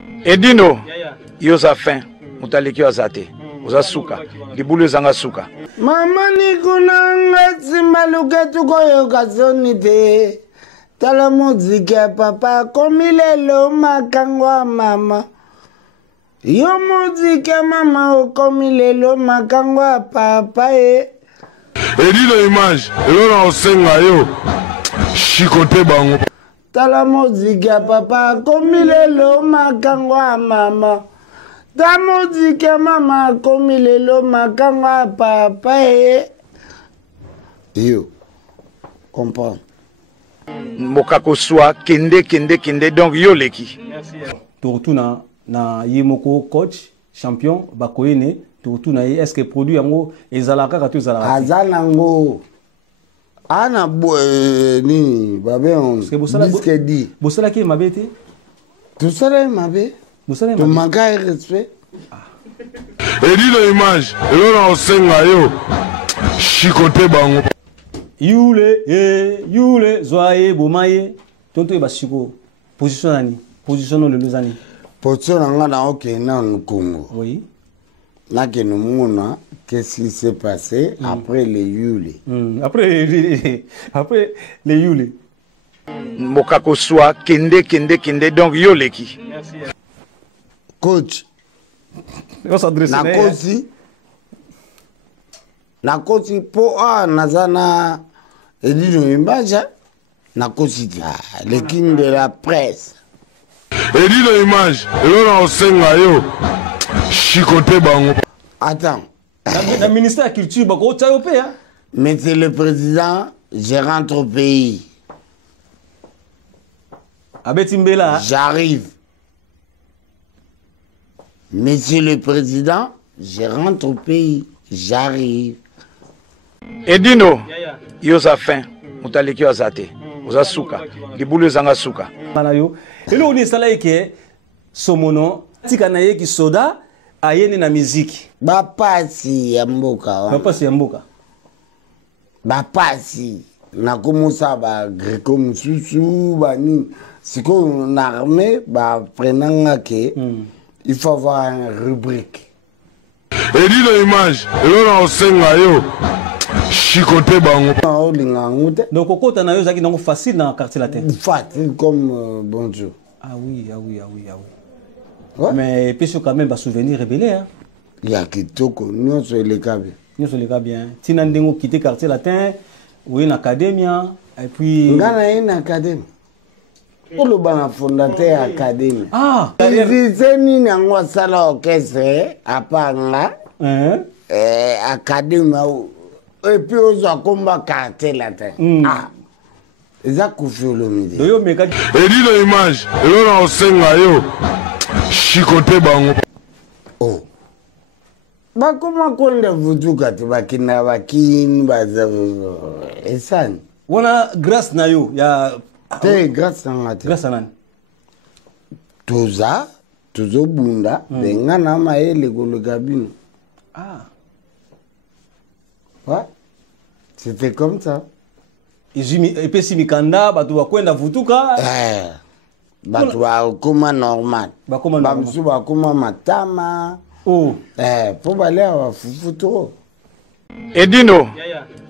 Edino, yoza fin, mutaleki wazate, uza suka, libulu zanga suka. Mama ni kunanga simbaluke tukoyoka sonite. Tala muziki ya papa komilelo makangwa mama. Yo muziki ya mama okomilelo makangwa papa Edino image, elona osenga yo, shikote bango. Tala muziki ya papa komilelo makangwa mama. Ta muziki ya mama komilelo makangwa papa Yo, comprends. Mokako soa kende donc yo leki. Tourtuna na yimoko coach champion bakoyene tourtuna est-ce que produit yango ezalaka ka to ezalaka azanango ana ni babe on disque di bosala ki mabete tout ça mabe bosala to manka respect Edino image, elona osenga yo, shikote bango. Yule zoaye bomaye tonto e basiko position nani position le lozani position nga na OK na Congo. Oui. Là que nous mona qu'est-ce qui s'est passé après les Yule. Après les Yule. Mokako soa kende donc yo leki. Coach. On s'adresse na kosi po nazana Edino imbaja na kosi le king de la presse. Edino image, elona osenga yo, shikote bango. Attends. Le ministère de la Culture, Monsieur le Président, je rentre au pays. J'arrive. Monsieur le Président, je rentre au pays. J'arrive. Edino, yoza fin, mutaleki wazate, uza suka, libulu zanga suka. Elo ni sala yake somono tika na yeki soda ayene na muziki. Bapasi ya mboka. Bapasi ya mboka. Bapasi na komusa ba greko mususu bani siko na armée ba prenanga ke il faut avoir une rubrique. Edino image, elona osenga yo, shikote bango. Donc okota na yo zaki nango facile na quartier latin. Facile comme bonjour. Ah oui. Ouais. Mais puis quand même ba souvenir rebelle hein. Il y a kitoko nous sur les câbles. Nous sur les câbles bien. Tina ndengo quitter quartier latin ou une académia et puis ngana une académie. Pour le ban fondateur académie. Ah, c'est ni nango sala orchestre apanga. Académie et puis aux combat quartier latin. Ah. Eza kufulumide. Edino image, elona osenga yo, shikote bango. Oh. Bakoma konde vutuka tibakina bakini bazavu. Esani. Wana grâce na yo ya te grâce na te. Grâce nani? Tuzo bunda benga na maele gologabino. Ah. Ouais. C'était comme ça. Et puis si mikanda batu wakwenda vutuka batu wakoma normal bamsu bakoma matama po balea wafufuto Edino,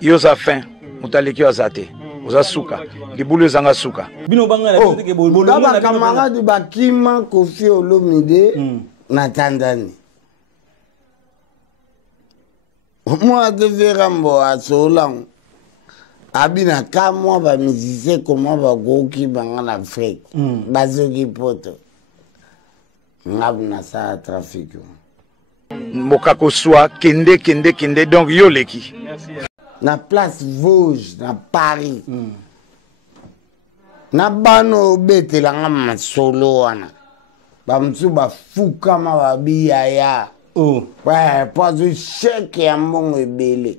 yoza fin, mutaleki wazate, uza suka, libulu zanga suka. Bino banga na teke bolongo na camarade bakima Koffi Olomide na Tanzanie. Moi de verambo asolang abina kamwa ba musicien comment ba goki banga na Afrique bazoki poto ngabna sa trafic mokako soa kende donc yo leki na place Vosges na Paris na bano betela ngama solo wana ba msu ba fukama ba biya ouais pas chèque ya mbongo ebele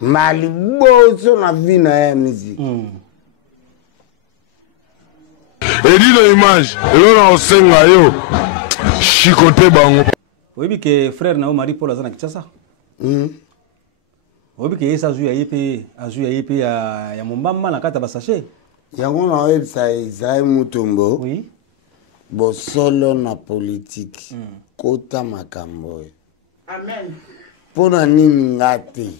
mali boso na vina ya musique. Edino image, elona osenga yo, shikote bango. Oyebi ke frère na Marie Paul azana Kinshasa. Oyebi ke esa azu ya yepe ya mombamba na kata ba sachet. Yango na website Isaïe Mutombo. Oui. bosolo na politique kota makambo amen pona nini ngate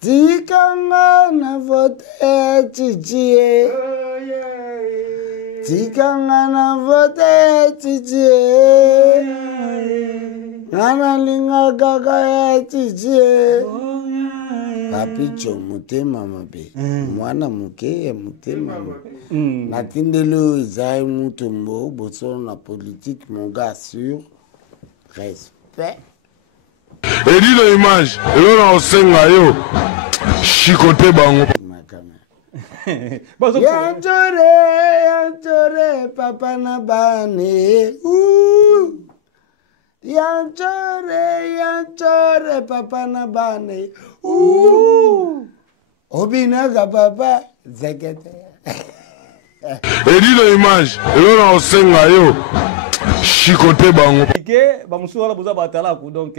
tikanga na vote chichie tikanga na vote chichie ngana linga kaka ya chichie papicho mutema mabe mwana muke ya mutema natindelo izai mutombo bosolo na politique mon gars sur respect Edino image elona osenga yo shikote bango yanchore papa na bane yanchore papa na bane obinaga papa zekete Edino image elona osenga yo shikote bango ke ba musu wala boza batala ku donc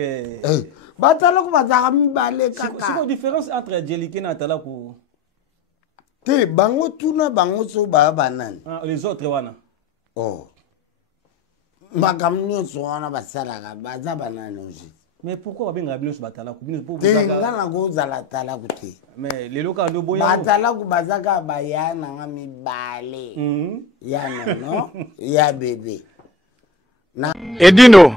batala ku bazaka mibale kaka c'est quoi différence entre Jelike na atala ku te bango tuna bango so ba banani les autres wana makambo nyonso wana basalaka baza banani oji mais pourquoi babenga bino so batala ku bino te ngana kozala tala ku te mais lelo ka ndo boya batala ku bazaka bayana nga mibale ya nono ya bebe Edino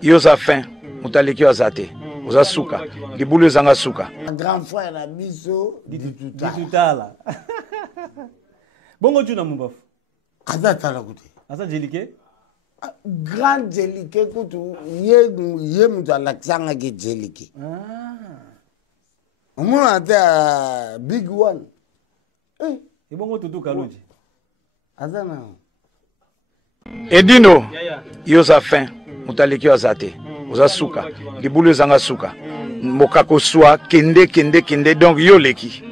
yoza fin mutaleki azate oza suka libulu ezanga suka grand frère na biso ditutala bongo tuna mumbafu aza tala kuti aza Jelike grand Jelike kutu ye mutu alakisanga ke Jelike omona ate big one bongo tutu kalonji aza na Edino yoza fin mutaleki azate oza suka libulu ezanga suka mokako swa kende donc yo leki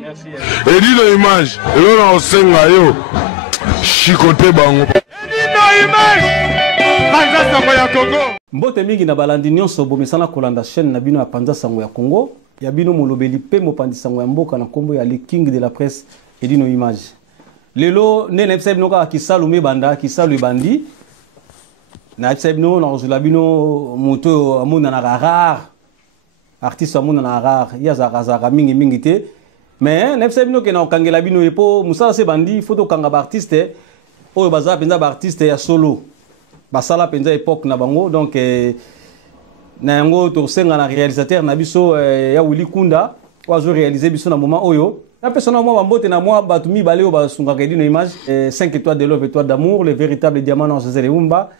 Edino image elona osenga yo shikote bango Edino image Panza Sango ya Congo mbote mingi na balandi nyonso bomesana kolanda chaîne na bino ya Panza Sango ya Congo ya bino molobeli pe mopandi sango ya mboka na kombo ya le king de la presse Edino image lelo nene epsa bino kaka kisalu mebanda kisalu ebandi na epsa bino na kozula bino moto amonanaka rare artiste amonanaka rare ye azalaka mingi te mais na epsa bino ke na kokangela bino ye mpo mosala se bandi fo tokanga baartiste oyo bazala mpenza baartiste ya solo basala mpenza époque na bango donc na yango tosenga na réalisateur na biso ya Willy Kunda oyo azoréalise biso na moment oyo na persona moi bambote na moi bato mibale oyo basungaka Edino image 5 étoiles de love étoiles d'amour le véritable diamant na José Leumba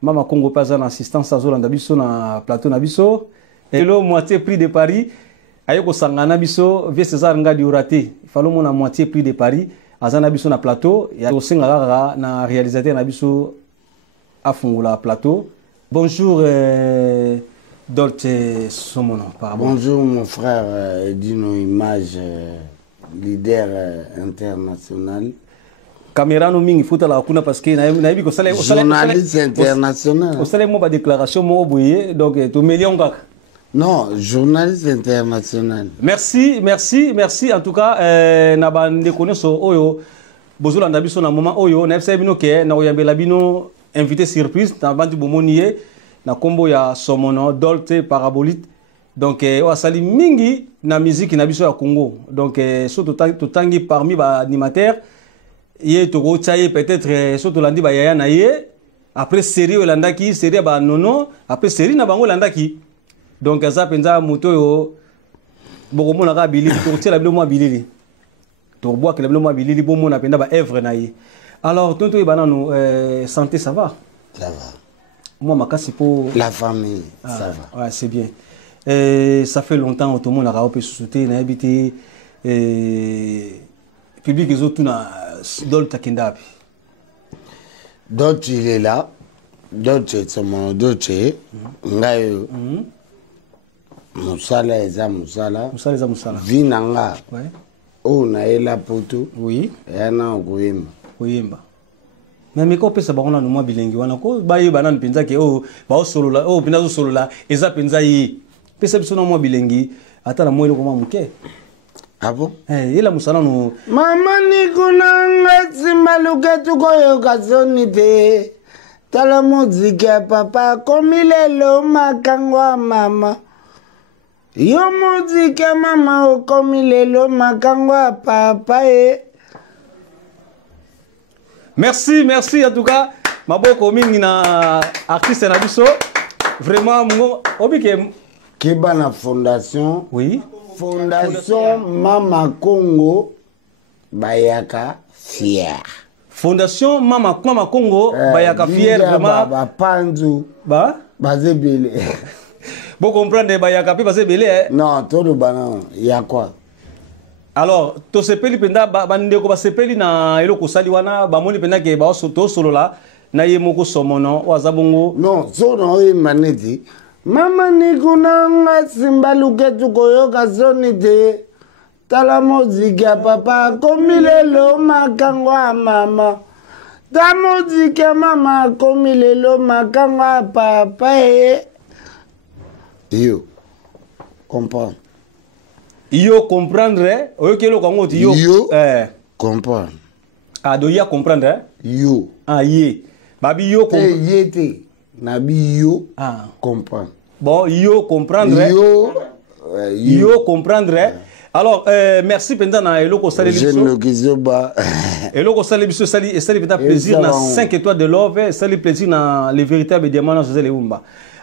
mama Congo paza na assistance azolanda biso na plateau na biso elo moitié prix de Paris aye kosangana biso vie César Ngadi Oraté ifalo mona moitié prix de Paris azana biso na plateau ya tosenga kaka na réalisateur na biso afungula plateau bonjour Dolce Somono pardon. Bonjour mon frère Edino image leader international caméra no mingi futa la kuna parce que nayebi ko sala journaliste international o sala mo ba déclaration mo boye donc to million kaka non journaliste international merci en tout cas na bande koneso oyo bozolanda biso na moment oyo na fsa bino ke na oyambela bino invité surprise na bandi bomoniye na kombo ya Somono Dolce Parabolite donc o sali mingi na musique na biso ya Congo donc surtout totangi parmi ba animateurs ye toko tsaye peut-être surtout landi ba yaya na ye après série olandaki série ba nono après série na bango landaki donc ça penza moto yo boko mona ka bilili to tsela bilo mo bilili to bois que le bilo mo bilili bo mona penda ba œuvre na ye alors tonto e banano santé ça va moi makasi po la famille ça va ouais c'est bien ça fait longtemps tout le monde a rapé sous-souté na habité public les autres na Dolce Kendapi. Dolce il est là. Dolce Somono Dolce. Ngayo. Musala eza musala. Musala eza musala. Vinanga. Ouais. Oh na ela poto. Oui. Yana koyemba. Koyemba. Mais ko pesa ba ona no mwa bilengi wana ko ba ye banana penza ke oh ba o solo la oh penza solo la eza penza yi. Pesa biso no mwa bilengi ata na mwelo ko muke. Ah bon? Il a musana no. Mama ni kunanga simbaluke tukoyoka sonite. Tala muziki ya papa komilelo makangwa mama. Yo muziki ya mama okomilelo makangwa papa Merci, merci en tout cas. Maboko mingi na artiste na biso. Vraiment mo obike Keba na fondation. Oui. Fondation Mama Congo Bayaka Fier. Fondation Mama Congo Bayaka Fier vraiment ba panzu ba bazebele. Bon comprendre Bayaka pe bazebele Non, tout le banan, il y a quoi? Alors, to sepeli penda bandeko ba sepeli na eloko sali wana ba moni penda ke ba to solo la na ye moko somono wazabongo. Non, so no e maneti. Mama nikunanga simbaluke tukoyoka sonite. Tala muziki ya papa komilelo makangwa mama. Ta muziki ya mama komilelo makangwa papa Yo, comprends. Yo comprendre oyoki eloko yango ti yo comprendre. Ah do ya comprendre Yo. Ah ye. Babi yo comprendre. Yete. Nabi yo. Ah. Comprendre. Bon, yo comprendre. Yo comprendre. Alors, merci pendant na eloko sali biso. Je ne kizoba. Eloko sali biso sali pendant plaisir na 5 étoiles de love, sali plaisir na les véritables diamants na José Leumba.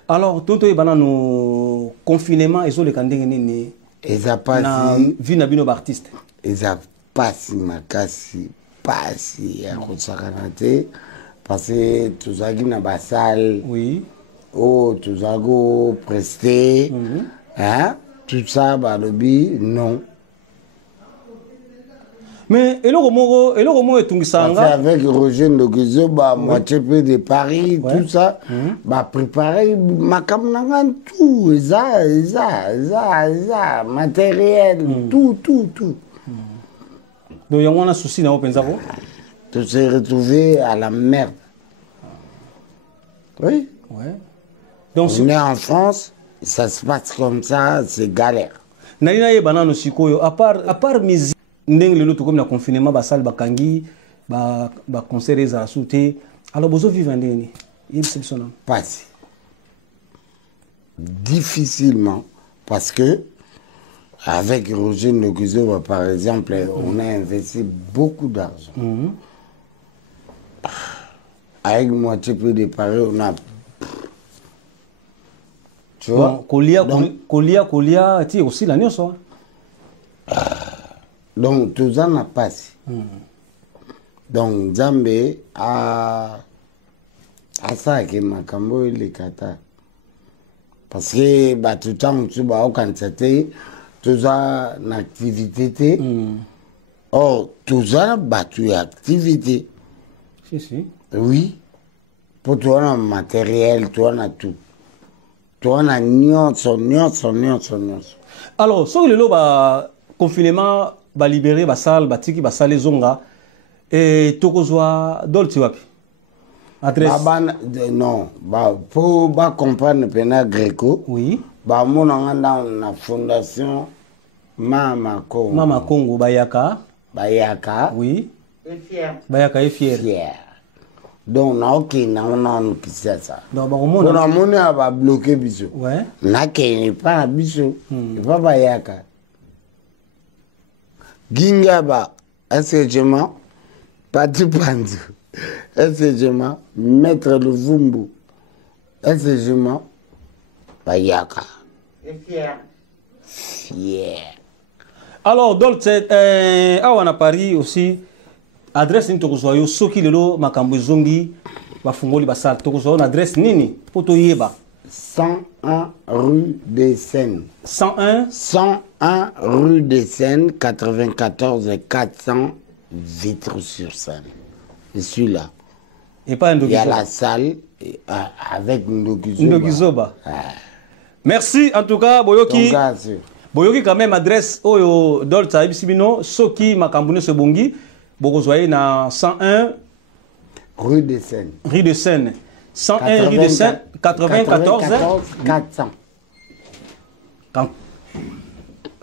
Alors, tonto ebana no confinement ezo le kandenge nini? Eza pasi. Na vie na bino ba artiste. Eza pasi makasi pasi ya kotsakana te parce que tozaki na basale. Oui. Oh, tozago prester. Hein? Tout ça, balobi, non. Mais eloko moko etungisanga. Avec Roger Ndokizo, bah, moitié peu de Paris, tout ça, bah, préparer ma caméra, tout, ça, matériel, tout. Donc, il y a un souci dans le Penzaro. Tu s'es retrouvé à la merde. Oui. Ouais. Donc, on est en France, ça se passe comme ça, c'est galère. Naina ye banano sikoyo, à part musique, ndenge lelo to comme na confinement ba salle ba kangi, ba concert za souté. Alors bozo vivre ndeni. Il exceptionnel. Passe. Difficilement parce que avec Roger Ndokizo, par exemple, on a investi beaucoup d'argent. Avec moitié peu de Paris, on a. Tu vois? Kolia, tu aussi la nuit, ça. Donc, tout ça n'a pas. Donc, Zambé a ça qui m'a camboyé les kata. Parce que, bah, tout le temps, tu vas au cancer, tout ça, une activité. Or, tout ça, bah, tu as activité. Si. Oui. Pour toi, on a matériel, toi, on a tout. Toi, on a nyonso. Alors, sur le lot, confinement, libéré, salle, tiki, salle zonga, et tokozwa dolti wapi? Adresse? Non, pour comprendre pena Greco, oui. Mon on dans la fondation Mama Congo. Bayaka. Oui. Et fier. Bayaka est fier. Donc, on a qui c'est ça. Donc, on a bloqué biso. Ouais. N'a qu'il pas biso. Pas Bayaka. Gingaba, SGMA, Pati Pandu, SGMA, Maître Luvumbu, SGMA, Bayaka. Et fier. Alors, Dolce, à Paris aussi, adresse ni tokozwa yo soki lelo makambo zongi bafungoli basal tokozwa adresse nini poto yeba 101 rue des Seines 101 rue des Seines 94 400 Vitres-sur-Seine. Je suis là. Et pas il y a la salle avec Ndokizoba. Merci en tout cas boyoki quand même adresse oyo Dolce ibisibino soki makambo se bongi. Bokozwaye na 101 rue de Seine. 101 rue de Seine, 94 400.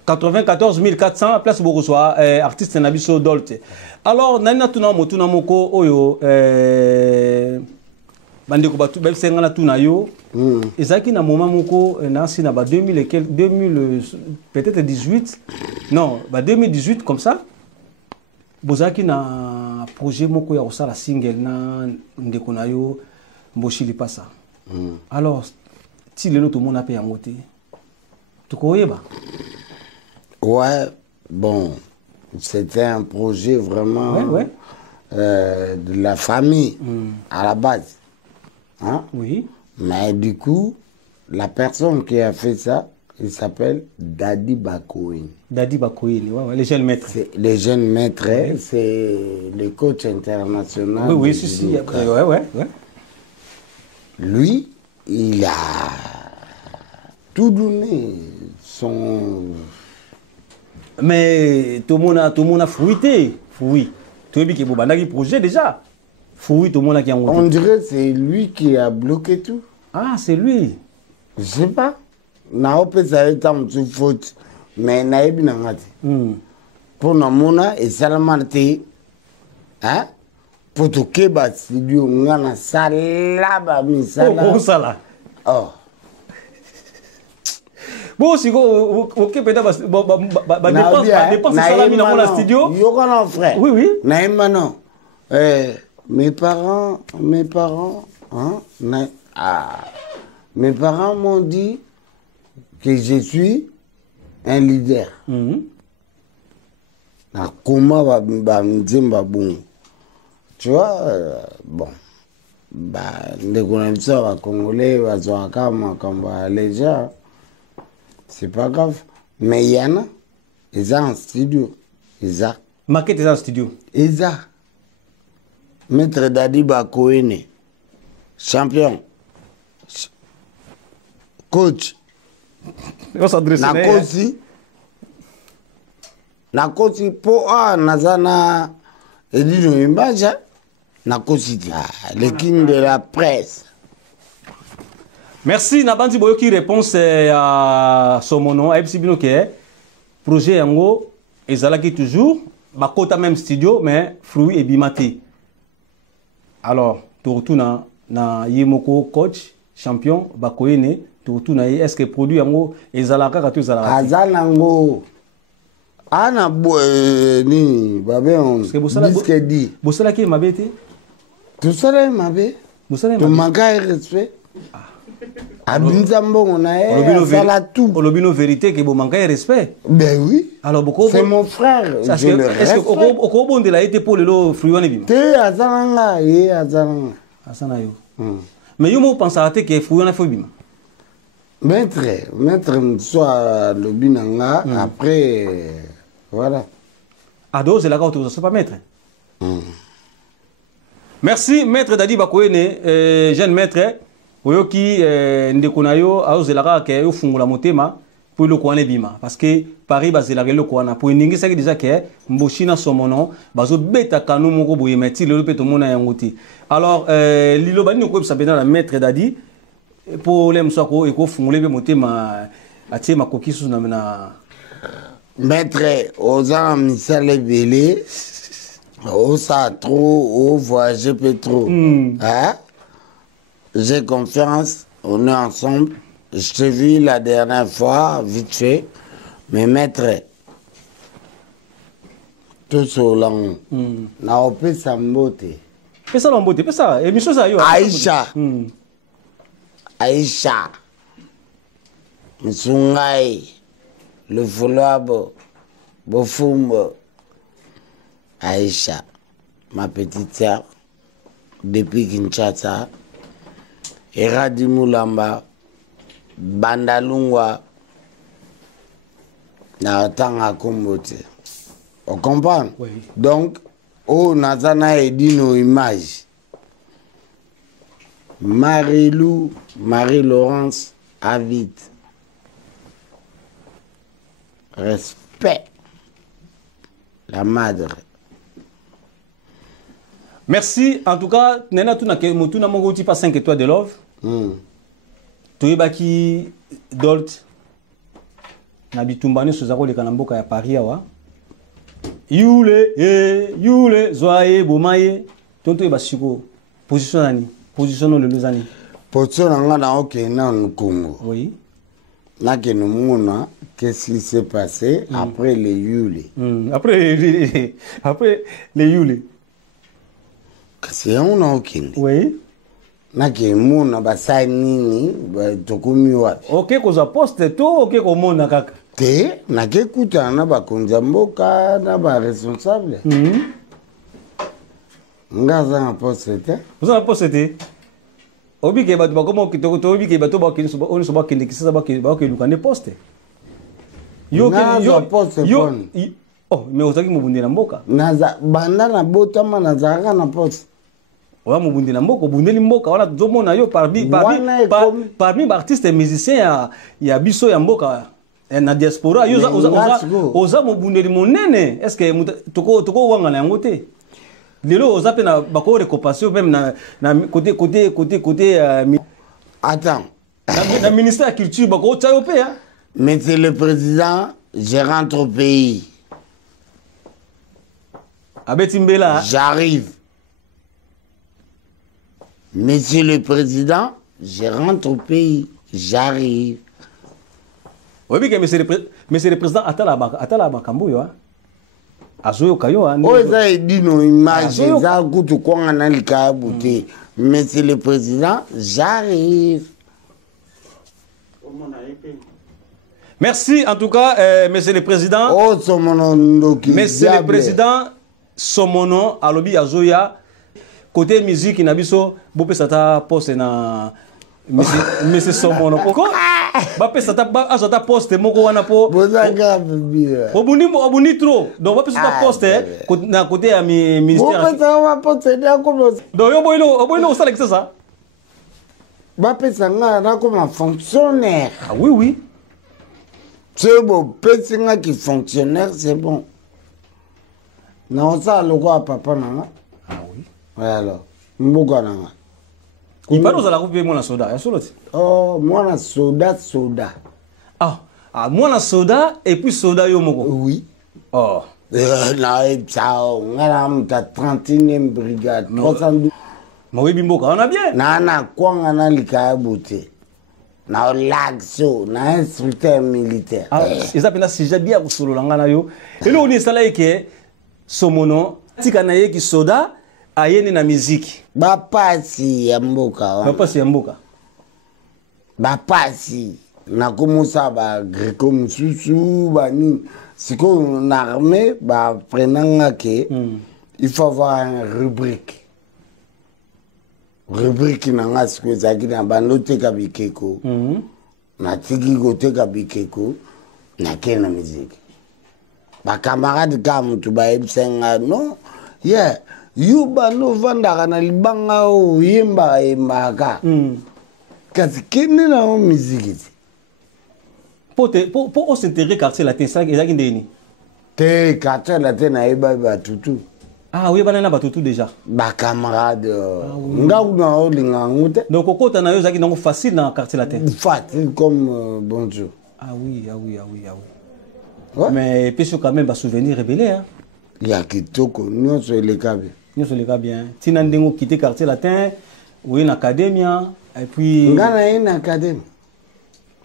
94 400 place Borosoa artiste Nabiso Dolte. Alors nana tuna motuna moko oyo bandeko batu besenga na tuna yo ezaki na moment moko na sina ba 2000 et 2000 peut-être 18 non ba 2018 comme ça bozaki na projet moko ya osala single na ndeko na yo Mboshili Passa. Alors ti lelo to mona pe yango te tukoyeba. Ouais, bon, c'était un projet vraiment de la famille à la base. Hein? Oui. Mais du coup, la personne qui a fait ça, il s'appelle Dadi Bakoin. Dadi Bakoin, ouais, les jeunes maîtres. Les jeunes maîtres, c'est le coach international. Oui, oui, si, ouais. Lui, il a tout donné. Mais tout le monde a fruité. Oui. Tu as vu qu'il y a un projet déjà. Oui, tout le monde a qui a on dirait que c'est lui qui a bloqué tout. Ah, c'est lui. Je sais pas. Na pas ça été un petit faute. Mais na ebi na ngati. Pour na mona et salamarte. Hein? Pour tout keba studio ngana salaba mi sala. Oh, sala. Oh. Bon, si vous dépense ça dans la studio. Yo kana frère. Oui, oui. Naïma non. Mes parents, hein, mes parents m'ont dit que je suis un leader. Comment tu vois, bon, les connaisseurs congolais, les gens, c'est pas grave. Mais il y en a, ils ont un studio. Ils ont. Maquette est en studio. Ils ont. Maître Dadi Bakoene, champion, coach. Nakosi po nazana edino imbaja nakosi le king de la presse. Merci Nabandi Boyoki réponse à son nom ABC Binoke projet yango ezalaki toujours bakota même studio mais fruit et bimate. Alors, tu retournes na Yemoko coach, champion, Bakoene, tu retournes est-ce que produit yango ezalaka ka tu ezalaka? Azalango. Ana ni babe on. Disque dit. Bosala ki mabete? Tu sala mabe? Bosala tu manques respect. Abinza mbongo na sala tout. Olobino vérité que bo manque respect. Ben oui. Alors beaucoup c'est mon frère. Est-ce que Oko Bonde la été pour le fruit bim? Te azalanga ye azalanga. Asana yo. Mais yo mo pensa ate que fruit na bim. Maître soit le binanga après voilà. Ado c'est la carte c'est pas maître. Merci maître Dadi Bakoene jeune maître oyoki ndeko na yo aozelaka ke yo fungula motema pour le kwane bima parce que Paris bazelaka le kwana pour ningi saki déjà que Mboshina somono bazo beta kanu moko boye meti le peto mona yangoti. Alors lilo bani ko bisa bena la maître Dadi pour les msako eko fungule be motema atie makokisu na mena maître oza misale belé o sa trop o voyager peu trop. Hein? J'ai confiance, on est ensemble. Je t'ai vu la dernière fois, vite fait. Mais maître, tout sur l'angle. Na opé sambote. Fais ça l'embote, fais ça. Et Michel ça yo. Aïcha. Aïcha. Msungai. Le Fulabo. Bofumbo. Aïcha. Ma petite sœur. Depuis Kinshasa. Eradi Mulamba, Bandalungwa, na tanga kombote. On comprend? Oui. Donc, Nazana edi nos images. Marie-Lou, Marie-Laurence, Avid. Respect. La madre. Merci. En tout cas, Nena Tuna Mongoti pas 5 étoiles de love. Toyebaki Dolt. na bitumbani sozako leka na mboka ya Paris awa yule zoaye bomaye tonto basiko position nani position le lozani position nga na okena en Congo. Oui. Là que nous mouna, qu'est-ce qui s'est passé après les Yuli? Après les Yuli. C'est un aucun. Oui. Na ke mouna basai nini tokumi wapi? OK koza poste to OK ko mona kaka. Te na ke kuta na bakonza mboka na ba responsable. Ngaza na poste te. Vous en poste te. Obi ke batu bakoma kitoko to obi ke batu bakini so oni so bakini kisa bakini lukane poste. Yo poste yo oh mais ozaki mubundi na mboka. Naza banda na botama na zaka na poste. Oya mubundi na mboka bundeli mboka wana tozomona yo parmi artistes et musiciens ya biso ya mboka na diaspora yo oza mubundeli monene est-ce que toko wanga na yango te? Lelo oza pe na bako récompension même na côté attends na ministère de la culture bako tsayo pe hein. Monsieur le président, je rentre au pays. Abetimbela j'arrive. Monsieur le président, je rentre au pays. J'arrive. Oui, que monsieur le président atala makambo yo. Azoyo kayo hein. Oh, ça est dit nos images, ça coûte quoi en alika bouté. Monsieur le président, j'arrive. Merci en tout cas, monsieur le président. Oh, monsieur le président, Somono alobi azoya côté musique nabiso bope sata poste na monsieur Somono poko bape sata azota poste moko wana po bozanga bibia obuni trop donc bape sata poste na côté ya ministère bope sata poste na comme donc yo boilo osala que ça bape sanga na comme fonctionnaire. Ah oui oui. C'est bon, personne qui fonctionnaire, c'est bon. Non, ça, le quoi, papa, non? Ah oui. Ouais, alors. Mbouka, non? Il parle aux alarmes, moi, la soda. Oh, moi, la soda. Ah, moi, la soda, et puis soda, yo, moko. Oui. Oh. Non, ça, on a la 31e brigade. 312. Mais oui, Mboka, on a bien. Nana, quoi, on a le beauté. Na lagso na instructeur militaire. Ah, ils appellent ça si j'ai bien solo langana yo. Et là on est salé que Somono tika na ye ki soda ayene na musique. Ba pasi ya mboka. Ba pasi ya mboka. Ba pasi na komusa ba greko mususu ba ni siko na armée ba prenanga ke il faut avoir une rubrique. Rubrique na nga siko zaki na banote ka bikeko na tiki kote ka bikeko na kena musique ba camarade ka mutu ba ebsenga no yeah you ba no vanda na libanga o yemba ka kasi kene na o musique pour s'intégrer quartier latin ça ezaki ndeni te quartier latin na eba ba tutu. Ah oui, banana batutu déjà. Ba camarade. Nga una olinga ngute. Donc kokota na yo zaki donc facile dans quartier latin. Facile comme bonjour. Ah oui. Ouais. Mais puis quand même ba souvenir révélé hein. Il y a kitoko nyonso eleka bien. Nyonso eleka bien. Tina ndengo quitter quartier latin, ou une académia et puis ngana une académie.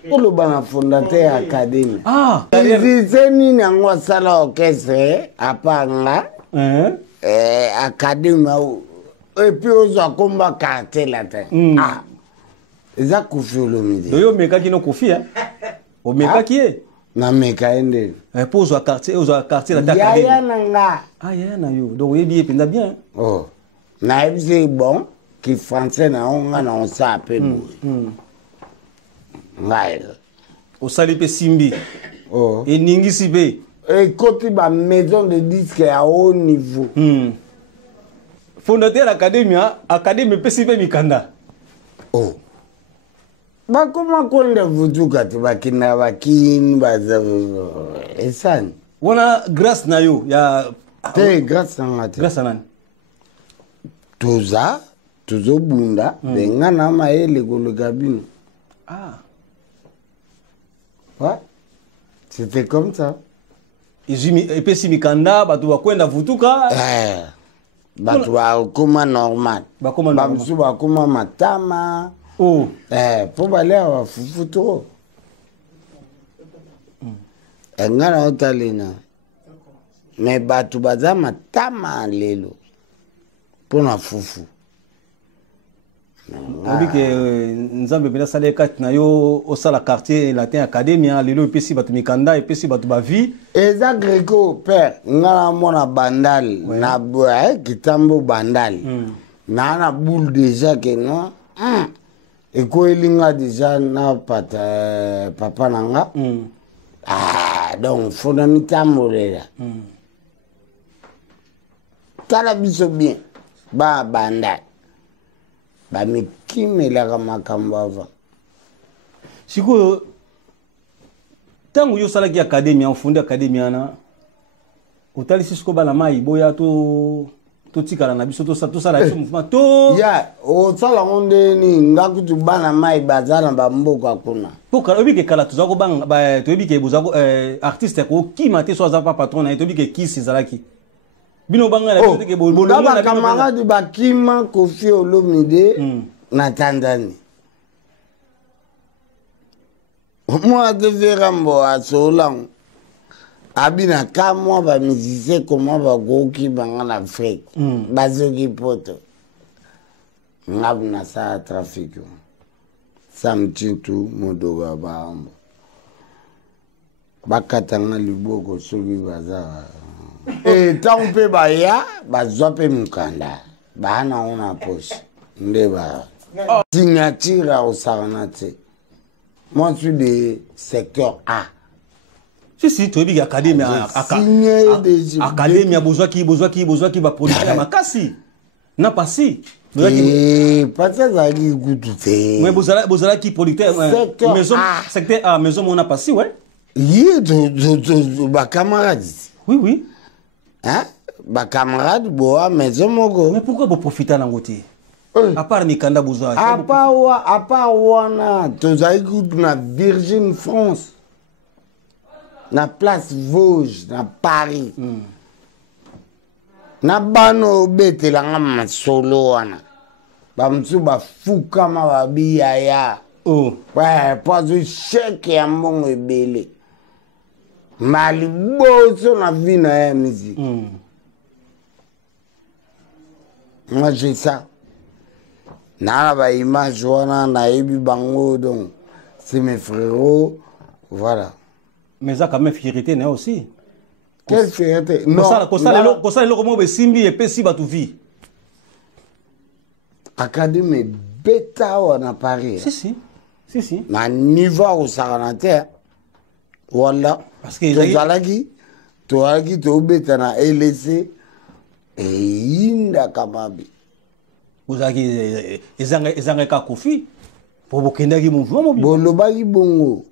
Pour le ban fondateur académie. Ah, c'est ni nango sala orchestre apanga. Hein? Académie et puis aux combat quartier latin. Ah. Eza kufi le midi. Yo meka ki no kufi hein. O meka ki e. Na meka ende. Pour au quartier latin. Ya nanga. Ah ya na yo. Donc ye bien pinda bien. Oh. Na ebse bon qui français na on ça peu bon. Ngai. O sali pe simbi. Oh. Et ningi sibe. Et côté ma maison de disque à haut niveau. Fondateur académie PCP Mikanda. Oh. Ba comment konde vutuka tu bakina bakini baza esan. Wana grâce na yo ya te grâce na te. Grâce nani? Toza bunda benga na maele ko le cabine. Ah. Ouais. C'était comme ça. Et puis si mikanda, bah tu vas quoi vutuka. Bah tu vas comme normal. Bah comment normal. Bah tu vas comme matama. Oh. Pour aller à fufu. Ngana otalina. Mais bah tu vas à matama lelo. Pour na fufu. On dit que nzambe bela sale kat na yo au sala quartier latin academia lelo epesi batu mikanda epesi batu ba vie eza greco père ngala mona bandal na kitambo bandal na boule déjà que non eko elinga déjà na papa nanga donc fona mitambo lela tala biso bien ba bandal ba mikimelaka makambo ava sikoyo tango yo salaki academia ofundi academia na otalisi siko bana mai boya totikala na biso tosala biso mouvement to ya osala ngo ndeni ngakutu bana mai bazala bamboka kuna pokala oyebi ke kala toza kobanga toyebi ke bozako artiste kokima te so aza pa patron na ye toyebi ke kisi ezalaki bino banga na biso te ke bolonga camarade bakima Koffi Olomide na Tanzanie moi de verambo asolang abina ka moi ba musicien comment ba goki banga na Afrique bazoki poto ngabna sa trafic samtintu modoga baambo bakatanga liboko soki baza tant mpe baya bazwa mpe mukanda bana ona poche nde ba signature osakana te. Moi, je suis du secteur A. Si, tu es bien académie. Académie, besoin qui va produire ma cassi. Non, pas si. Pas ça, ça dit goût. Mais besoin qui producteur. Secteur A, maison, on n'a pas si, ouais. Ma camarade. Oui. Hein? Ma camarade, boa, maison, mon. Mais pourquoi vous profitez en côté? À part Mikanda Bouza. À part Wana, tu as écouté na Virgin France, na Place Vosges, na Paris. Na bano bete la ngama solo wana. Ba mtu ba fuka ma ba biaya. Ouais, pas de chèque ya mbongo ebele. Mali boso na vie na ya musique. Moi j'ai ça. Nana ba image wana na ebi bango donc c'est mes frérots voilà. Mais ça quand même fierté né aussi. Quelle fierté? Non. Ça le comment be simbi et pesi ba tu vie. Académie beta wana Paris. Si. Na niveau au saranate. Voilà. Parce que Toalaki to beta na LC et inda kamabi. Vous avez des cas Koffi pour vous qu'il y ait un mouvement mobile. Bolobaki bongo.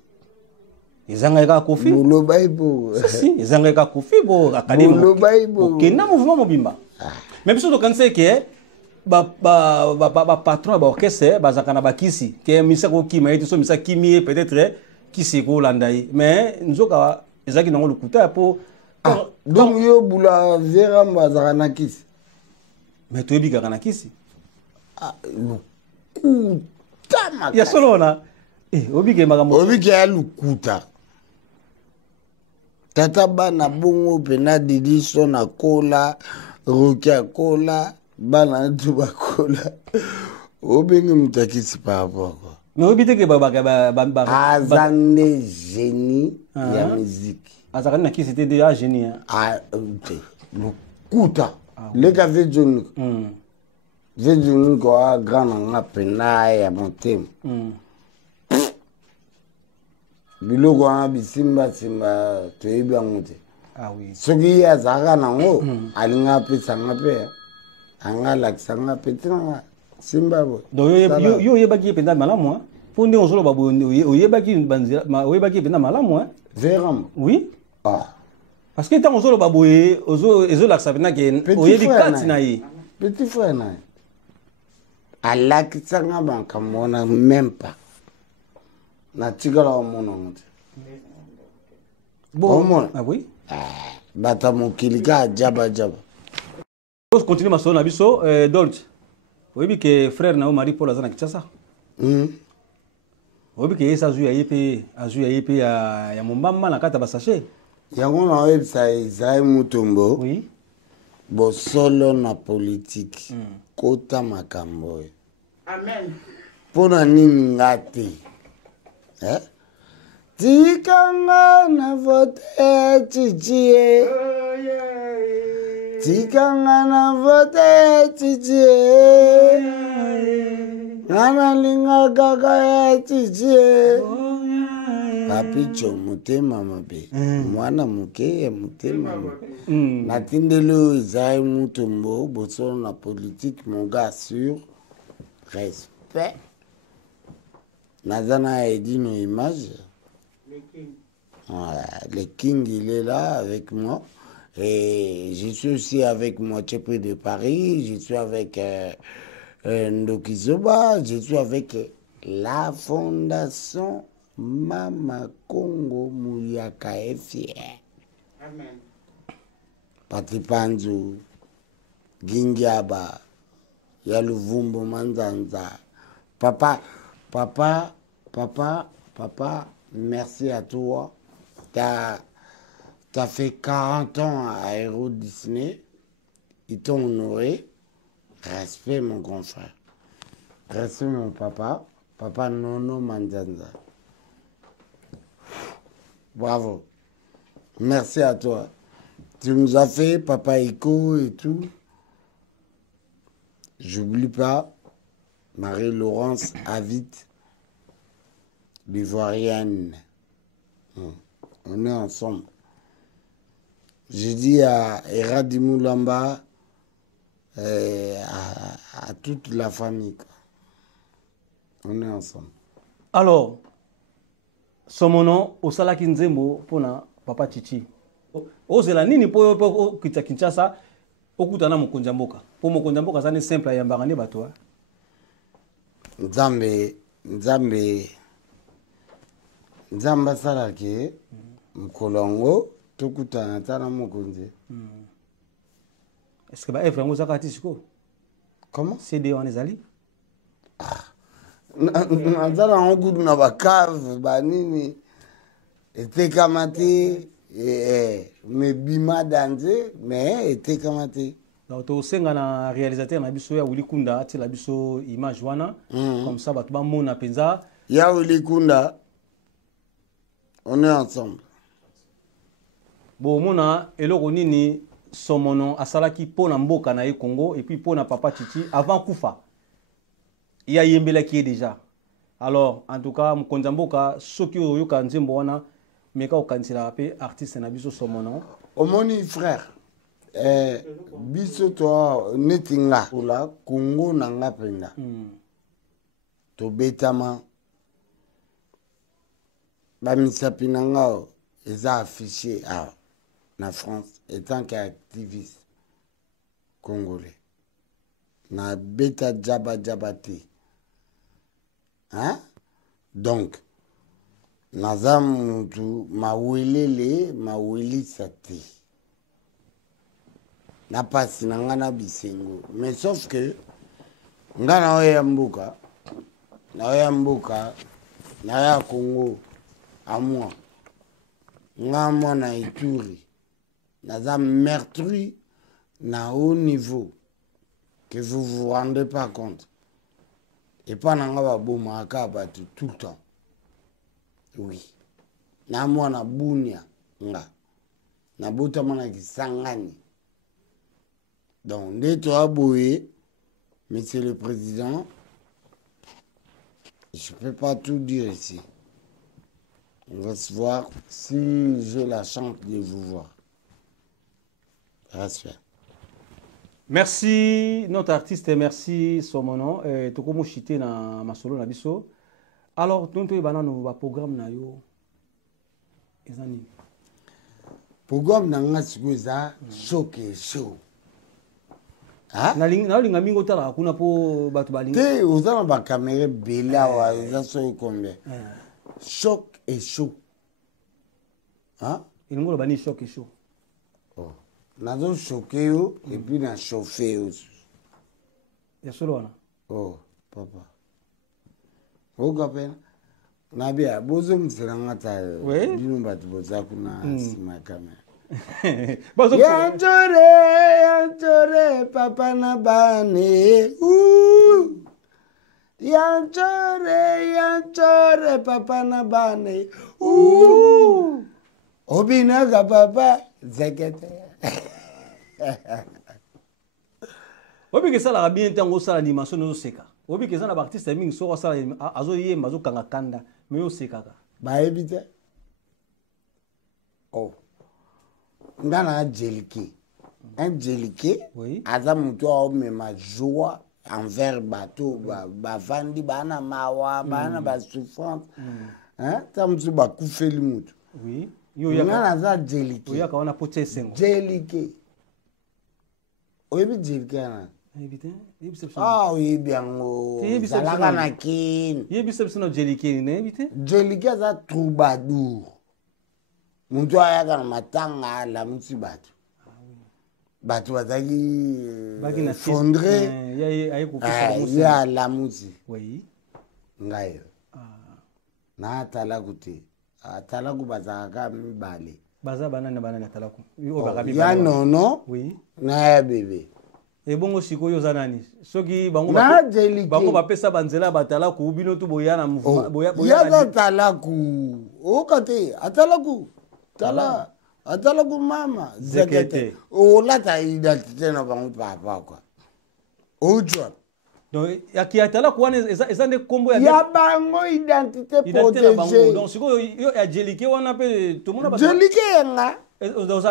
Ils ont un cas Koffi. Bolobaki bongo. Si, ils ont un cas Koffi pour l'académie. Bolobaki bongo. Qu'il y ait un mouvement mobile. Même si vous savez que patron de l'orchestre, Bazakana Bakisi, qui est Misa Kokima, et tout ça, Misa Kimi, peut-être, qui c'est Rolandai. Mais nous avons le couteau pour. Donc, yo boula vera Bazakana Kisi. Mais tu es Bigakana Kisi. Lukuta ya solo na obike makambo obike ya lukuta tata bana bongo pena didiso na kola rokia kola bana tu bakola obenge mutakisi pa hapo mais obite ke azande génie ya musique azakana na kisi te de génie lukuta le café John Vejuni kwa grand nga pena ya motem. Biloko wana bisimba toyebi yango te. Ah oui. Soki azalaka nango alinga apesanga mpe anga alakisanga mpe tina simba bo. Donc yo oyebaki ependa malamu mpo nde ozoloba oyebaki ependa malamu Vraiment? Oui. Parce que ntango ozoloba boye ezolakisa mpena ke oyebi kati na ye. Petit frère na ye. Alakisanga makambo wana même pas natikala omona ngo te Bon, ah oui. Bata mokilika jaba jaba. On continue ma solo biso Dolce. Oui que frère na Marie Paul azana kitasa. Oui que esa zu ya yepe azu ya yepe ya mombamba na kata basache. Yango na website Isaïe Mutombo. Oui. Bo solo na politique. Kota makambo. Amen. Pona nini ngate. Tikanga na vote chichie. Tikanga na vote chichie. Ngana linga kaka ya chichie. Papicho mutema mabe. Mwana muke ya mutema mabe. Natindelo Isaïe Mutombo. Bosolo na politique mon gars sur respect. Nazana a dit nos images. Voilà, le King il est là avec moi. Et je suis aussi avec Moitié Prix de Paris. Je suis avec Ndokizoba. Je suis avec la Fondation Mama Congo Muyaka FR. Amen. Patipanzu, Gingiaba, Yaluvumbo Manzanza. Papa, merci à toi. T'as fait 40 ans à Héros Disney. Ils t'ont honoré. Respect, mon grand frère. Respect, mon papa. Papa Nono Manzanza. Bravo. Merci à toi. Tu nous as fait Papa Iko et tout. J'oublie pas Marie-Laurence Avid, l'Ivoirienne. On est ensemble. J'ai dit à Eradi Moulamba, à toute la famille. On est ensemble. Alors, son nom, Osala Kinzembo, pour Papa Chichi. Ozela nini po Kinshasa, okutana Mokonjamboka. Pour Mokonjamboka, ça n'est simple à yambagane batoa. Nzambe asalaki mkolongo tokutana tana mokonzi. Est-ce que ba Efra ngozaka tisiko? Comment? CD on ezali? Nzala ngokudu na bakave banini etekamate me bima danze mais etekamate. Donc to senga na réalisateur na biso ya Willy Kunda ati la biso image wana comme ça bato ba mona penza ya Willy Kunda on est ensemble. Bon mona eloko nini somono asalaki pona mboka na Congo et puis pona Papa Chichi avant kufa. Il y a yembela qui est déjà. Alors en tout cas Mokonza mboka soki oyoka nzembo wana meka okansila pe artiste na biso somono. Omoni frère biso to netinga ola Congo nanga penda to betama ba misapi nanga eza affiché na France étant qu'activiste congolais na beta jabate hein donc naza mutu mawelele mawelisa te na pasi na nga na bisengo mais sauf que nga na oya mbuka na ya Congo à moi nga mwana Ituri naza meurtri na haut niveau que vous vous rendez pas compte et pas nanga baboma aka batu tout le temps oui na mwana Bunia nga na bota mwana Kisangani. Donc, Neto Aboye, Monsieur le Président, je ne peux pas tout dire ici. On va se voir si j'ai la chance de vous voir. Respect. Merci notre artiste, merci Somono. Tokomo chité na masolo na biso. Alors, nous avons un programme na yo. Ezani. Programme na nga sikuza choc et chaud. Na linga mingo tala kuna po batu balinga. Te uzana ba caméra bela wa za so combien. Choc et chaud. Hein? elingo loba ni choc chaud Oh. Nazo choqué yo et puis na chauffé yo. ya solo wana Oh, papa. Oka pena. Nabia bozo mziranga ta. Oui. Bino batu boza kuna sima kamera. Bazo Yanchore papa na bane. Yanchore papa na bane. Obinaga papa zekete. obi ke sala bien tango sala animation no seka obi ke sana ba artiste mingi so sala azo yemba zo kanga kanda me yo seka ka Ba ebite. Oh. Ngana Angelique. Angelique. Oui. Aza mutu a ma joie envers bateau ba vandi bana mawa bana ba souffrance. Hein? Tamsu ba kufeli mutu. oui yo ya Ngana aza Angelique. yo ya ka wana pote sengo Angelique. Oyebi Angelique ana. éviter éviter Ah oui biango. Yebi Zalaka na kin. yebi sebso no jelike ne éviter Angelique aza troubadour. Muntu ayaka na matanga la mutu bato. Bato bazaki baki na fondré. ya ay ko pesa Ya la mutu. oui Ngayo. Na atala kuti. Atala kubazaka mibale. baza banana talako yo ba kabi Ya nono oui na ya bebe. e bongo sikoyo za nani soki bango Na Angelique. bango bapesa banzela batala ku bino tu boya na mouvement boya Ya za talaku. Okate atalaku. Tala. Atalaku mama. Zekete. O lata identité na bango papa kwa. Ojwa. donc ya ki atala ku wana eza ne kombo ya Ya bango identité identité na bango protégée. donc sikoyo yo ya jelike wana pe tout le monde ba Angelique nga.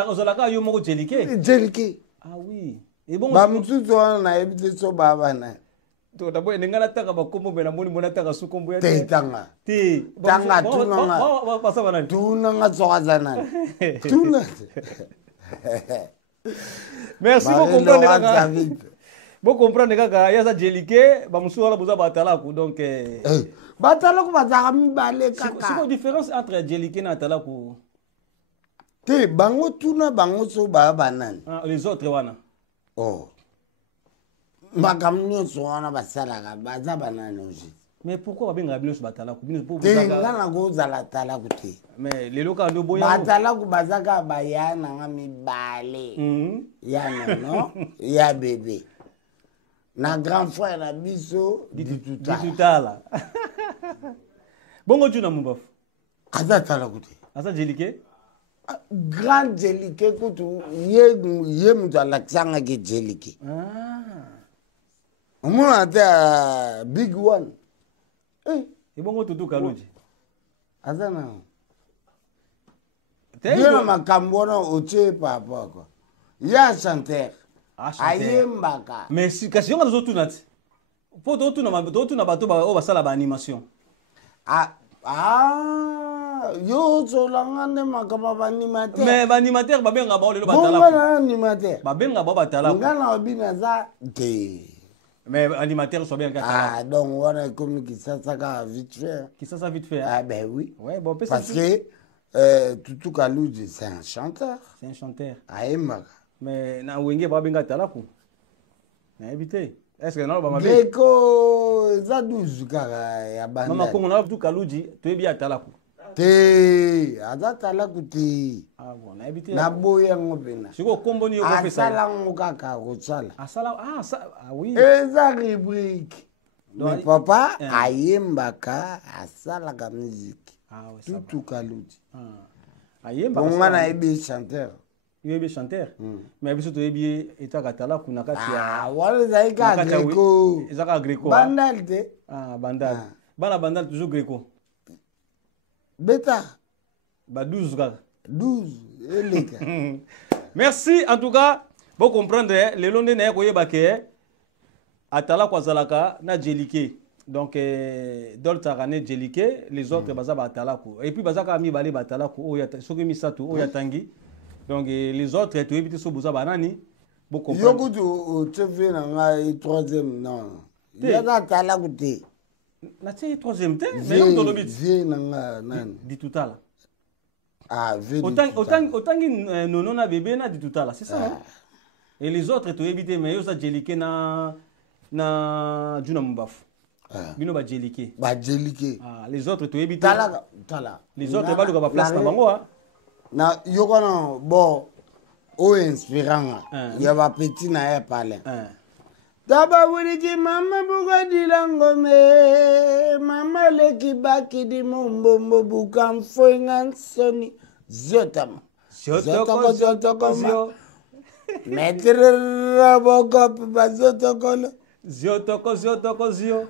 ozalaka yo moko jelike Angelique. ah oui e bongo Ba mutsuzo wana na ebite so baba na. to d'abord ninga nataka bakombo be na moni mona taka su kombo ya Te tanga. te Tanga tunanga. pasa bana Tuna nga tsoka zana. Tuna. merci beaucoup comprendre kaka bo comprendre kaka ya za jelike ba musu wala buza batala ku donc Batala ko bazaka mibale kaka. siko différence entre jelike na atala ku Te bango tuna bango so baba nani. les autres wana Oh. Makambo nyonso wana basalaka baza banani oji. mais pourquoi babenga bino so batala ku bino pour Te vous nga na kozala talaku te. mais lelo ka ndo boya Batalaku bazaka baya nanga mibale. Ya nono, ya bébé. Na grand frère na biso dituta. ditutala bongo tuna mumbafu Aza talaku te. asa jelike Grand Jelike kutu ye mutu alakisanga ke Jelike. Omuna ate big one. e bongo tutu kalonji Aza na. te Yena makambo na oche papa kwa. Ya chanteur. ah chanteur Ayembaka. mais si kasi yonga zo tuna ti po to tuna bato ba o basala ba animation Yo zolanga nde makambo ba animateur. mais ba animateur babenga ba lelo Bongo batala na animateur. babenga ba batala Ngana obina za de. mais animateur so bien ka Donc wana comme qui ça ka vite fait. qui ça vite fait Ah ben oui. ouais bon peut Parce que Tutu Kalouji, c'est un chanteur. c'est un chanteur Aïmaka. mais na wenge ba benga talaku na éviter est-ce que na ba mabe Greco, za 12 kaka ya banda. mama kongo na tu kaluji to ebi atalaku Te, aza talaku te. ah bon na éviter Na boya ngopena. siko kombo ni yo ko pesa Asala ngokaka kotsala. asala ah oui Eza rubrique. Donc, Mais papa ayembaka asalaka musique. ah ouais ça va. Tutu Kalouji. ayemba Bonga na ebi chanteur. yo ebi chanteur mais biso to ebi etaka talaku na kati ya Ah, wale zaika Greco. ezaka greco Bandal te. ah bandal bana bandal toujours greco Beta. ba 12 kaka 12. Eleka. merci en tout cas bon comprendre le londe na ko yeba ke atala kwa zalaka na jelike donc dolta rane jelike les autres baza ba atala ko et puis baza ka mi bale ba atala ko o ya soki misato o ya tangi donc les autres to ebiti so buza banani bon comprendre Yokutu o TV na nga troisième non. Yaza talaku te. na tie troisième te mais yo to lobit Vie na nga nani. dit tout à l'heure Ah, autant nono na bébé na di tout là, c'est ça non? Et les autres tu éviter mais yo ça jelike na Juna Mbafu. Bino ba jelike. Ba jelike. Ah, les autres tu éviter. Tala. Les autres ba luka ba place na bango ah. Na yo kono bon o inspirant. Ya ba petit na ya pale. Daba wuliki mama buka dilangome mama leki baki di mumbombo buka mfoinga soni zotama zotoko metre raboko pa zotoko zio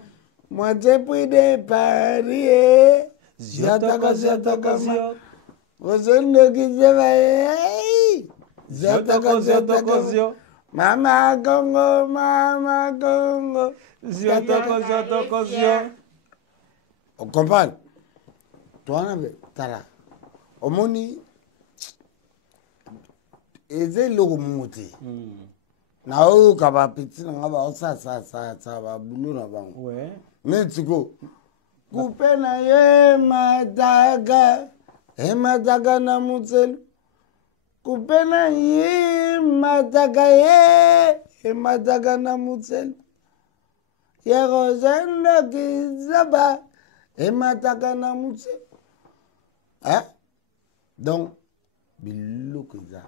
moitié puis de Paris zotoko ozondo kizeba zotoko Mama Congo. Zio. On comprend? Toi, t'as là. Au moni, eze logo muti. Na o kaba petit na ba ça ba bulu na ba. Ouais. Mais tu go. Coupe na ye madaga na mutselu. Kupena ye mataka na mutselu ye rozenda kizaba mataka na mutselu donc biloko eza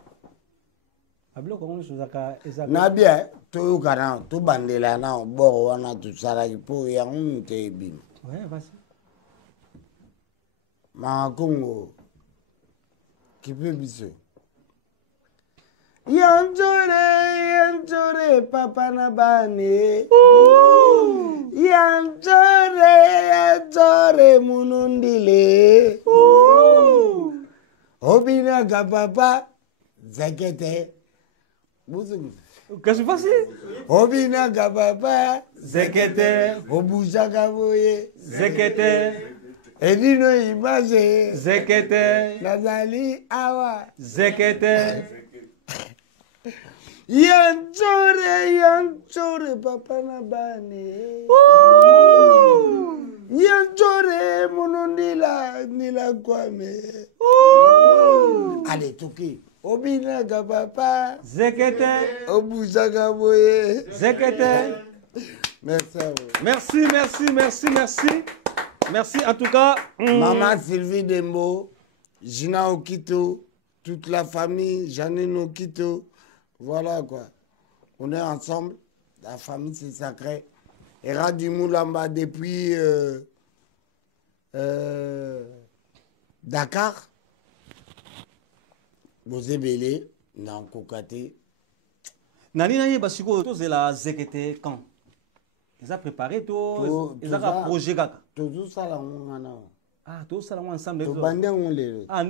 abiloko ngo sozaka ezaka na bien toyokana tobandela na oboro wana tosalaki mpo yango moto ebima Makongo kipe biso Yanjore papa na bane Yanjore munundile Obina ga papa zekete Qu'est-ce que tu fais? Obina ga papa zekete Obuja ga boye zekete Edino image zekete Nazali awa zekete Yanjore papa na bane Yanjore munundila nila kwame Allez toki Obina ga papa zekete Obujaga boye zekete Merci Merci en tout cas Maman Sylvie Dembo Gina Okito toute la famille Janine Okito. Voilà quoi. On est ensemble. La famille, c'est sacré. Et Radio Moulamba depuis Dakar. Bozebele, Nankokate. Nani basiko to zela zekete quand ils a préparé to ils a projet kaka. Tout ça là on Ah, tout ça là ensemble. To bande on les. Ah,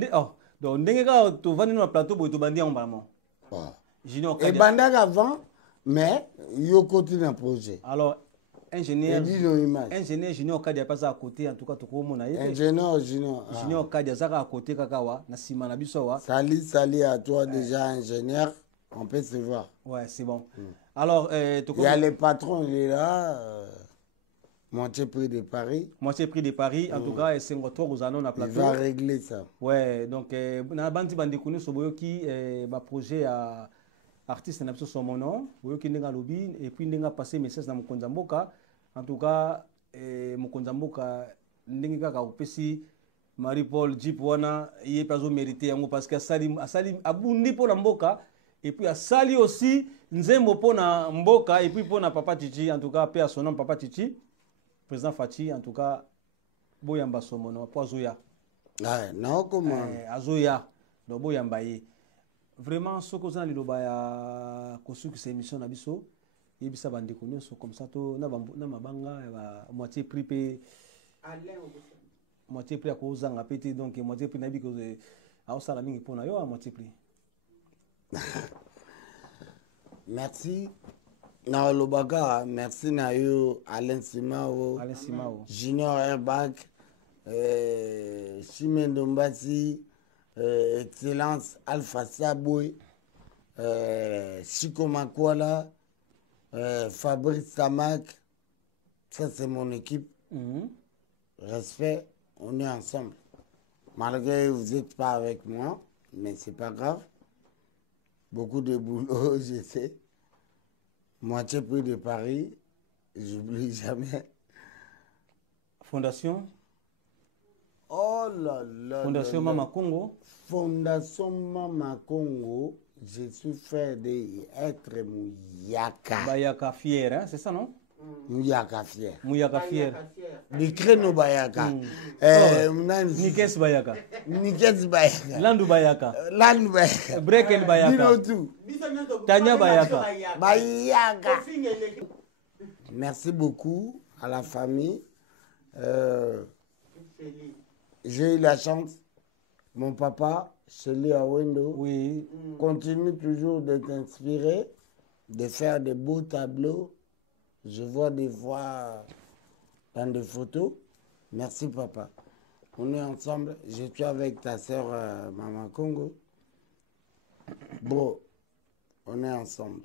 donc ndenge ka to vandi na plateau boy to bandi on vraiment. Et Bandag avant, mais il y a côté d'un projet. Alors, ingénieur Junior Kadia passe à côté, en tout cas, tout le monde. Junior Kadia à côté, Kakawa, Nassima Nabisowa. Salut à toi déjà, ingénieur. On peut se voir. Ouais, c'est bon. Alors, il y a le patron, il est là. Moitié prix de Paris. En tout cas, c'est notre aux annonces à plateau. Il va régler ça. Ouais, donc, na bandi bandikuni soboyoki ba projet à artiste na biso son nom boyoki ndenga lobi et puis ndenga passer message na Mokonza Mboka. En tout cas, Mokonza Mboka ndenge kaka opesi Marie Paul Jeep wana yé pas au mérité yango parce que asali abundi pour la Mboka et puis asali aussi nzembo pour na Mboka et puis pour na Papa Titi, en tout cas paix à son nom Papa Titi. Président Fati, en tout cas, Boyamba Somono, Poazoya. Ah, non, comment Azoya, donc Boyamba. Vraiment, ce que vous avez dit, c'est que cette émission Nabiso, et puis ça va déconner, comme ça, na mabanga, moitié prix, moitié prix à cause d'un appétit, donc moitié prix nabi que à Salaming pour nayo, moitié prix. Merci. Na Lobaka, merci Nayo, Alain Simao, Junior Airbag, Chimène Dombassi, Excellence Alpha Saboui, Chico Makwala, Fabrice Samak. Ça c'est mon équipe. Respect, on est ensemble. Malgré que vous n'êtes pas avec moi, mais c'est pas grave. Beaucoup de boulot, je sais. Moitié prix de Paris, j'oublie jamais. Fondation. Oh là là. Fondation là, là. Mama Congo. Fondation Mama Congo, je suis fier d'être Mouyaka. Bayaka fier, hein? C'est ça, non? Mouyaka fier. Mouyaka fier. Bikreno Bayaka. Nikes Bayaka. Nikes Bayaka. Landu Bayaka. Landu Bayaka. Brekel Bayaka. Dinotu. Tanya Bayaka. Bayaka. Merci beaucoup à la famille. J'ai eu la chance. Mon papa, Chélie Awendo, oui, continue toujours d'être inspiré, de faire de beaux tableaux. Je vois des fois dans des photos. Merci papa. On est ensemble. Je suis avec ta sœur Mama Congo. Bon, on est ensemble.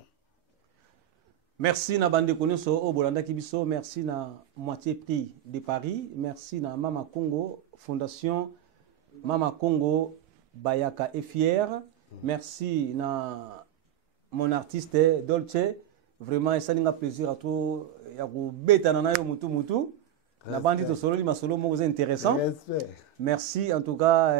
Merci na bande konuso o bolanda kibiso, merci na moitié prix de Paris, merci na Mama Congo Fondation Mama Congo Bayaka est fier. Merci na mon artiste Dolce. Vraiment, ça n'a plaisir à tout. Il y a un bête à nanayo mutu mutu. La bande de solo, ma solo, c'est intéressant. Merci en tout cas.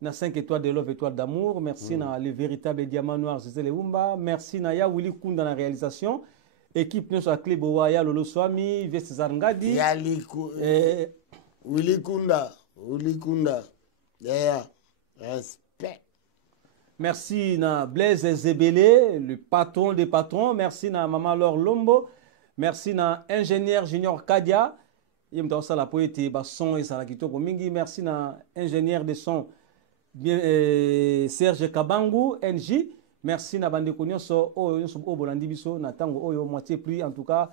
Na 5 étoiles de love, étoiles d'amour. Merci na le véritable diamant noir, Zé Leumba. Merci na ya Willy Kunda dans la réalisation. Équipe nous à Klebo ya Lolo Swami, Vest Zarngadi. Willy Kunda. Willy Kunda. Yeah. Respect. Merci na Blaise Zebele, le patron des patrons. Merci na Maman Laure Lombo. Merci na ingénieur Junior Kadia. Il me ça la poété son et ça la kitoko mingi. Merci na ingénieur de son Serge Kabangu NJ. Merci na bande konyoso o bolandi biso na tango oyo moitié prix en tout cas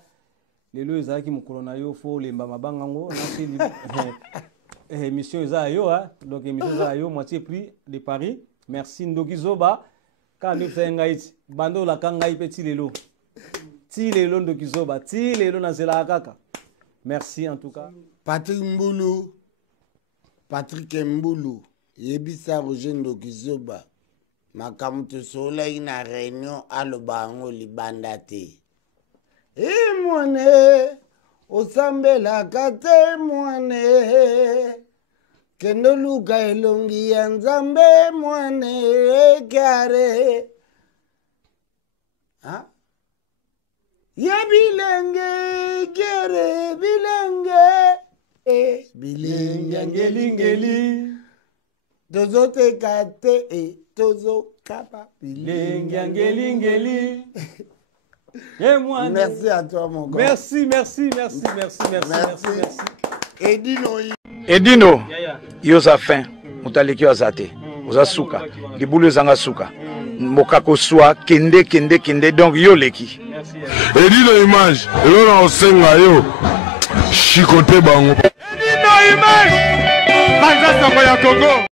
les lois ezaki mokolo na yo fo lemba mabangango na émission za yo donc émission za yo moitié prix de Paris. Merci Ndoki Zoba quand nous faisons ngaiti bando la kangai petit lelo ti lelo Ndoki Zoba ti lelo na zela kaka. Merci en tout cas Patrick Mboulou yebisa Roger Ndoki Zoba makamutu sola ina réunion alobango libanda te mwane osambelaka te mwane kendo luka elongi ya nzambe mwane kare ya bilenge kere bilenge bilenge tozoteka te tozokaba bilenge merci à toi mon gars. Merci. Edino yoza fin mutaleki azate oza suka libulu ezanga suka mokako swa kende donc yoleki Edino image elona osenga yo chikote bango Edino image Manzasa ya Congo